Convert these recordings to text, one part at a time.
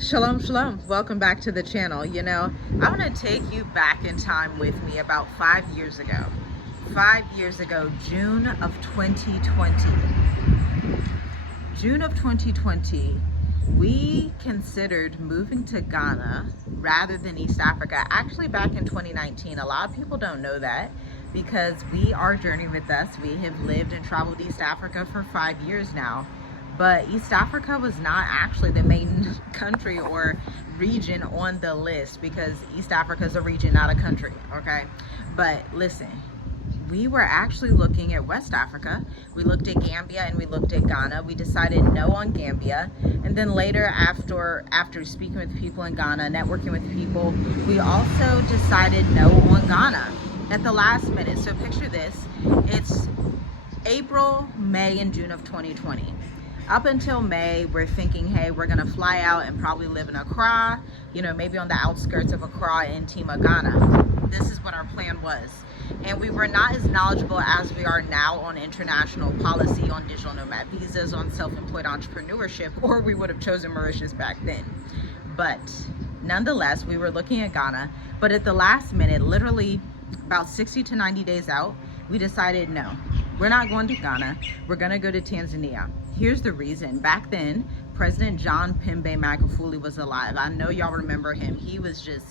Shalom, shalom. Welcome back to the channel. I want to take you back in time with me about 5 years ago. 5 years ago, June of 2020. June of 2020, we considered moving to Ghana rather than East Africa. Actually, back in 2019, a lot of people don't know that because we are Journey with Us. We have lived and traveled East Africa for 5 years now. But East Africa was not actually the main country or region on the list because East Africa is a region, not a country, okay? But listen, we were actually looking at West Africa. We looked at Gambia and we looked at Ghana. We decided no on Gambia. And then later, after speaking with people in Ghana, networking with people, we also decided no on Ghana at the last minute. So picture this, it's April, May, and June of 2020. Up until May, we're thinking, hey, we're gonna fly out and probably live in Accra, maybe on the outskirts of Accra in Tima, Ghana. This is what our plan was. And we were not as knowledgeable as we are now on international policy, on digital nomad visas, on self-employed entrepreneurship, or we would have chosen Mauritius back then. But nonetheless, we were looking at Ghana, but at the last minute, literally about 60 to 90 days out, we decided no, we're not going to Ghana, we're gonna go to Tanzania. Here's the reason. Back then, President John Pembe Magufuli was alive. I know y'all remember him. He was just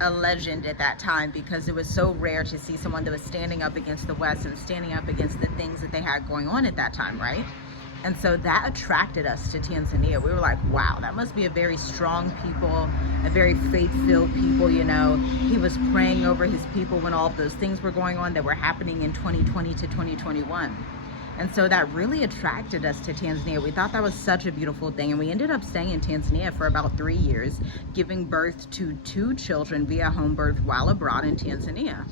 a legend at that time because it was so rare to see someone that was standing up against the West and standing up against the things that they had going on at that time, right? And so that attracted us to Tanzania. We were like, wow, that must be a very strong people, a very faith-filled people, He was praying over his people when all of those things were going on that were happening in 2020 to 2021. And so that really attracted us to Tanzania. We thought that was such a beautiful thing. And we ended up staying in Tanzania for about 3 years, giving birth to 2 children via home birth while abroad in Tanzania.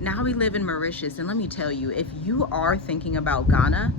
Now we live in Mauritius. And let me tell you, if you are thinking about Ghana,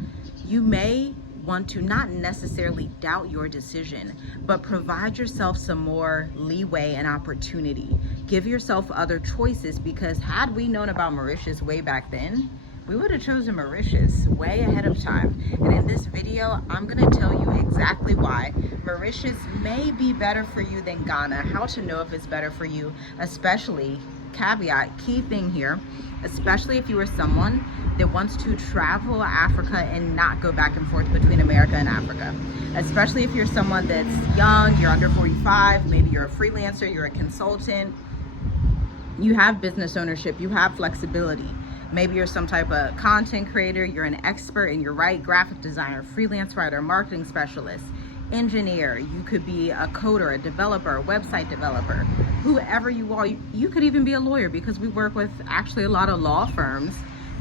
you may want to not necessarily doubt your decision, but provide yourself some more leeway and opportunity. Give yourself other choices, because had we known about Mauritius way back then, we would have chosen Mauritius way ahead of time. And in this video, I'm gonna tell you exactly why Mauritius may be better for you than Ghana, how to know if it's better for you, especially, caveat, key thing here, especially if you are someone that wants to travel Africa and not go back and forth between America and Africa. Especially if you're someone that's young, you're under 45, maybe you're a freelancer, you're a consultant, you have business ownership, you have flexibility. Maybe you're some type of content creator, you're an expert and you're right, graphic designer, freelance writer, marketing specialist, engineer, you could be a coder, a developer, a website developer, whoever you are. You could even be a lawyer, because we work with actually a lot of law firms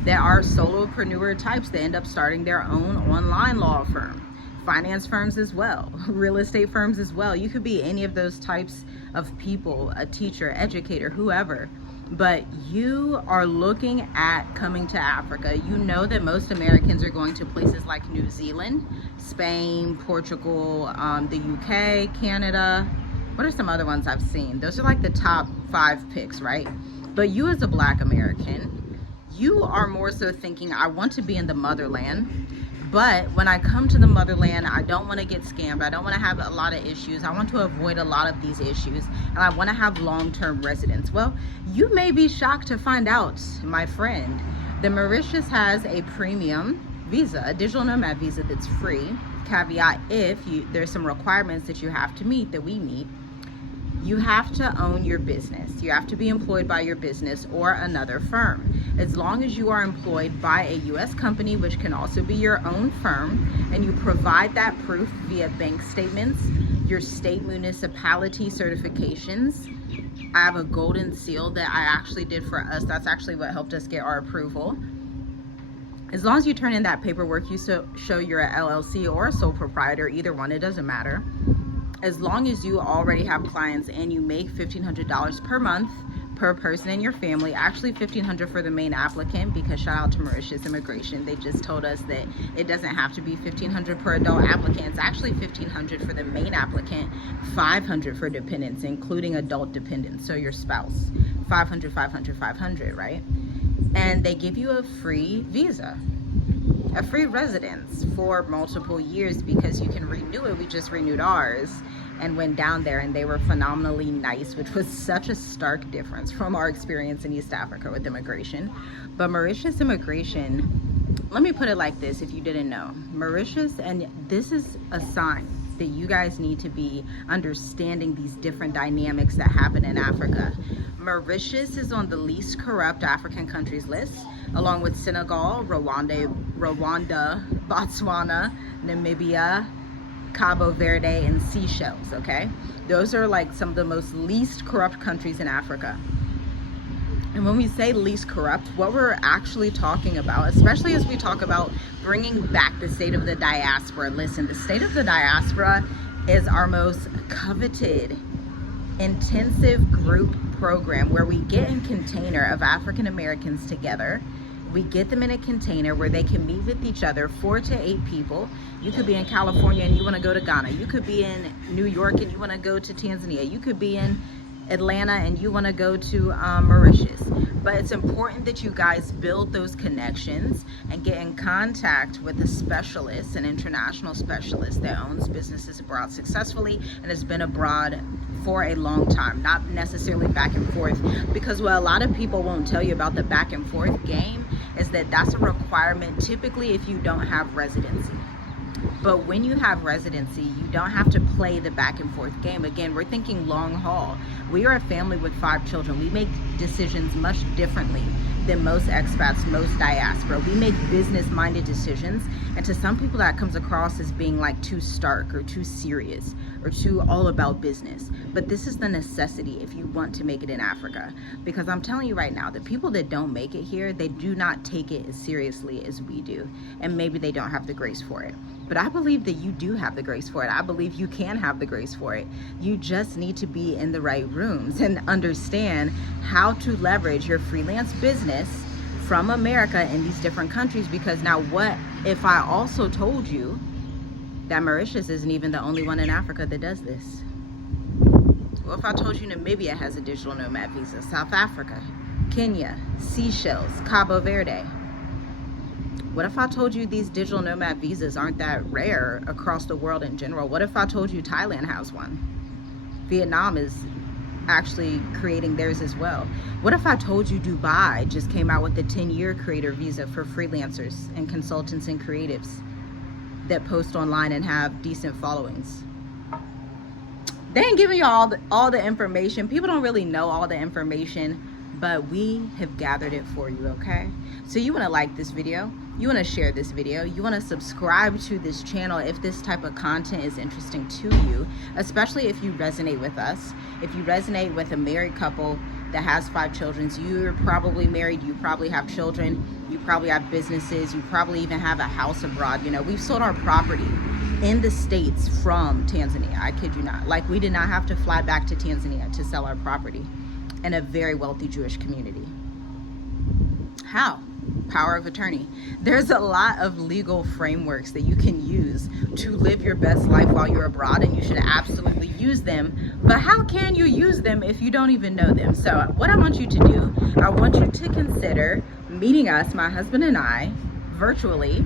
that are solopreneur types that end up starting their own online law firm. Finance firms as well, real estate firms as well. You could be any of those types of people, a teacher, educator, whoever. But you are looking at coming to Africa. You know that most Americans are going to places like New Zealand, Spain, Portugal, the UK, Canada. What are some other ones I've seen? Those are like the top 5 picks, right? But you as a Black American, you are more so thinking, I want to be in the motherland. But when I come to the motherland, I don't want to get scammed. I don't want to have a lot of issues. I want to avoid a lot of these issues. And I want to have long-term residence. Well, you may be shocked to find out, my friend, that Mauritius has a premium visa, a digital nomad visa that's free. Caveat, there's some requirements that you have to meet that we meet. You have to own your business. You have to be employed by your business or another firm. As long as you are employed by a U.S. company, which can also be your own firm, and you provide that proof via bank statements, your state municipality certifications. I have a golden seal that I actually did for us. That's actually what helped us get our approval. As long as you turn in that paperwork, you show you're a LLC or a sole proprietor, either one, it doesn't matter. As long as you already have clients and you make $1,500 per month per person in your family, actually $1,500 for the main applicant, because shout out to Mauritius Immigration, they just told us that it doesn't have to be $1,500 per adult applicant. It's actually $1,500 for the main applicant, $500 for dependents, including adult dependents, so your spouse. $500, $500, $500, right? And they give you a free visa, a free residence for multiple years, because you can renew it. We just renewed ours, and went down there, and they were phenomenally nice, which was such a stark difference from our experience in East Africa with immigration. But Mauritius immigration, let me put it like this, if you didn't know, Mauritius, and this is a sign that you guys need to be understanding these different dynamics that happen in Africa. Mauritius is on the least corrupt African countries list, along with Senegal, Rwanda, Botswana, Namibia, Cabo Verde, and Seychelles, okay? Those are like some of the most least corrupt countries in Africa. And when we say least corrupt, what we're actually talking about, especially as we talk about bringing back the state of the diaspora. Listen, the state of the diaspora is our most coveted, intensive group program where we get in container of African Americans together. We get them in a container where they can meet with each other, 4 to 8 people. You could be in California and you want to go to Ghana. You could be in New York and you want to go to Tanzania. You could be in Atlanta and you want to go to Mauritius. But it's important that you guys build those connections and get in contact with a specialist, an international specialist that owns businesses abroad successfully and has been abroad for a long time, not necessarily back and forth. Because what a lot of people won't tell you about the back and forth game is that that's a requirement typically if you don't have residency. But when you have residency, you don't have to play the back and forth game. Again, we're thinking long haul. We are a family with 5 children. We make decisions much differently than most expats, most diaspora. We make business-minded decisions, and to some people that comes across as being like too stark or too serious or too all about business. But this is the necessity if you want to make it in Africa. Because I'm telling you right now, the people that don't make it here, they do not take it as seriously as we do. And maybe they don't have the grace for it. But I believe that you do have the grace for it. I believe you can have the grace for it. You just need to be in the right rooms and understand how to leverage your freelance business from America in these different countries. Because now what if I also told you that Mauritius isn't even the only one in Africa that does this? What if I told you Namibia has a digital nomad visa, South Africa, Kenya, Seychelles, Cabo Verde? What if I told you these digital nomad visas aren't that rare across the world in general? What if I told you Thailand has one? Vietnam is actually creating theirs as well. What if I told you Dubai just came out with the 10-year creator visa for freelancers and consultants and creatives that post online and have decent followings? They ain't giving you all the information. People don't really know all the information, but we have gathered it for you, okay? So you want to like this video, you want to share this video, you want to subscribe to this channel if this type of content is interesting to you, especially if you resonate with us. If you resonate with a married couple that has 5 children, so you're probably married, you probably have children, you probably have businesses, you probably even have a house abroad. You know, we've sold our property in the States from Tanzania. I kid you not. Like, we did not have to fly back to Tanzania to sell our property in a very wealthy Jewish community. How? Power of attorney. There's a lot of legal frameworks that you can use to live your best life while you're abroad, and you should absolutely use them. But how can you use them if you don't even know them? So what I want you to do, I want you to consider meeting us, my husband and I, virtually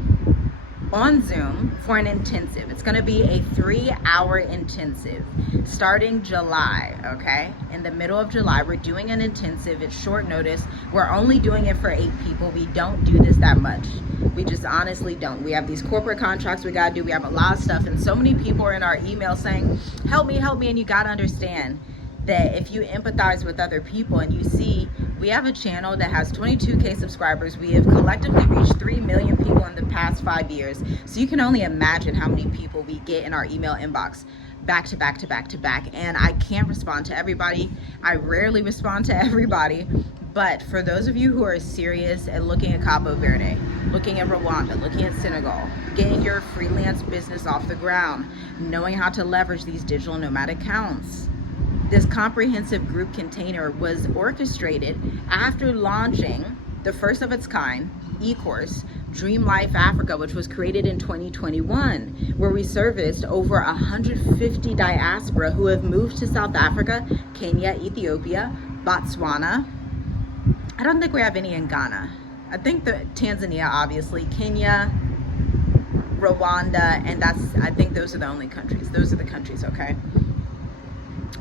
on Zoom for an intensive. It's going to be a 3-hour intensive starting July, okay? In the middle of July, we're doing an intensive. It's short notice. We're only doing it for 8 people. We don't do this that much. We just honestly don't. We have these corporate contracts we got to do. We have a lot of stuff, and so many people are in our email saying, help me, and you got to understand that if you empathize with other people and you see, we have a channel that has 22K subscribers. We have collectively reached 3 million people in the past 5 years. So you can only imagine how many people we get in our email inbox back to back to back to back. And I can't respond to everybody. I rarely respond to everybody. But for those of you who are serious at looking at Cabo Verde, looking at Rwanda, looking at Senegal, getting your freelance business off the ground, knowing how to leverage these digital nomad accounts, this comprehensive group container was orchestrated after launching the first of its kind e-course, Dream Life Africa, which was created in 2021, where we serviced over 150 diaspora who have moved to South Africa, Kenya, Ethiopia, Botswana. I don't think we have any in Ghana. I think Tanzania, obviously, Kenya, Rwanda, and I think those are the only countries. Those are the countries, okay?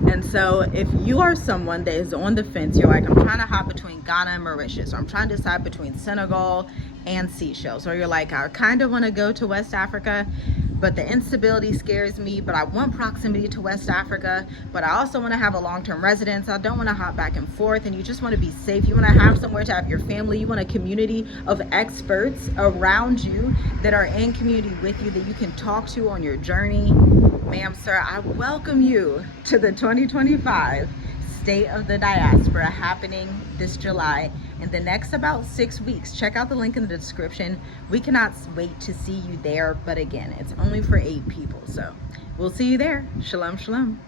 And so if you are someone that is on the fence, you're like, I'm trying to hop between Ghana and Mauritius, or I'm trying to decide between Senegal and Seychelles, or you're like, I kind of want to go to West Africa, but the instability scares me, but I want proximity to West Africa, but I also want to have a long-term residence. I don't want to hop back and forth, and you just want to be safe. You want to have somewhere to have your family. You want a community of experts around you that are in community with you that you can talk to on your journey. Ma'am, sir, I welcome you to the 2025 State of the Diaspora happening this July in the next about 6 weeks. Check out the link in the description. We cannot wait to see you there, but again, it's only for 8 people. So we'll see you there. Shalom, shalom.